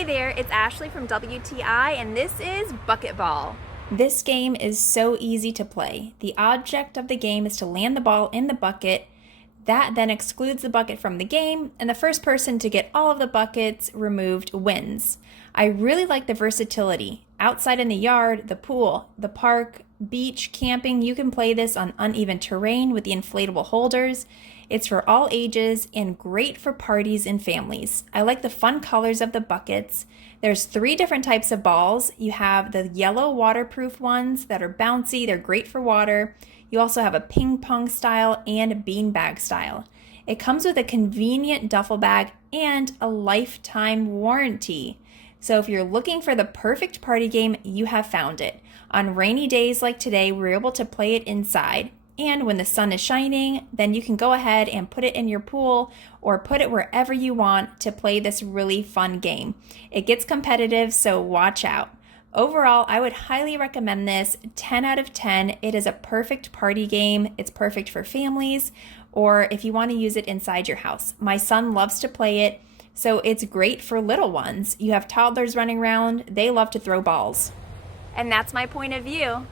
Hey there, it's Ashley from WTI, and this is BucketBall. This game is so easy to play. The object of the game is to land the ball in the bucket. That then excludes the bucket from the game, and the first person to get all of the buckets removed wins. I really like the versatility. Outside in the yard, the pool, the park, beach, camping, you can play this on uneven terrain with the inflatable holders. It's for all ages and great for parties and families. I like the fun colors of the buckets. There's 3 different types of balls. You have the yellow waterproof ones that are bouncy, they're great for water. You also have a ping pong style and a beanbag style. It comes with a convenient duffel bag and a lifetime warranty. So if you're looking for the perfect party game, you have found it. On rainy days like today, we're able to play it inside. And when the sun is shining, then you can go ahead and put it in your pool or put it wherever you want to play this really fun game. It gets competitive, so watch out. Overall, I would highly recommend this. 10 out of 10. It is a perfect party game. It's perfect for families or if you want to use it inside your house. My son loves to play it, so it's great for little ones. You have toddlers running around. They love to throw balls. And that's my point of view.